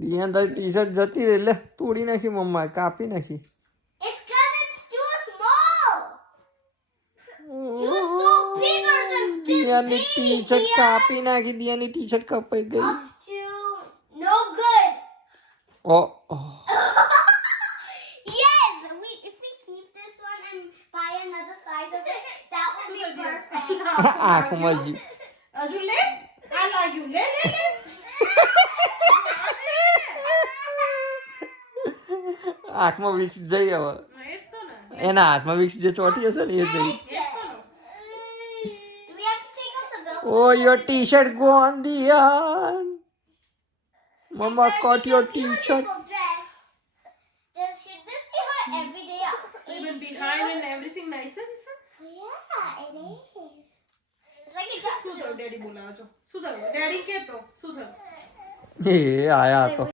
દિયા તારી T shirt જતી રહી લે તોડી નાખી મમ્મા કાપી નાખી It's because it's too small. You're so bigger than this દિયાની big, ટી શર્ટ Dia. કાપી નાખી દિયાની ટી શર્ટ કપાઈ ગઈ Up to no good. O Yes, if we keep this one and buy another size of it, that would be perfect. આંખમાં જી હજુ લે આ લાગ્યું લે લે લે આંખમાં વિક્સ જઈ હવે એ જ તો ને એના હાથમાં વિક્સ જે ચોટી હશે ને એ જઈ એ જ તો ને Do we have to take off the bill? Oh, your t-shirt gone, Dian. Mama cut your t-shirt. Dress. Should this be her everyday? even behind and everything nice is it? Yeah, it is. It's like a શું થયું ડેડી બોલાવો છો શું થયું ડેડી કે તો શું થયું એ આયા તો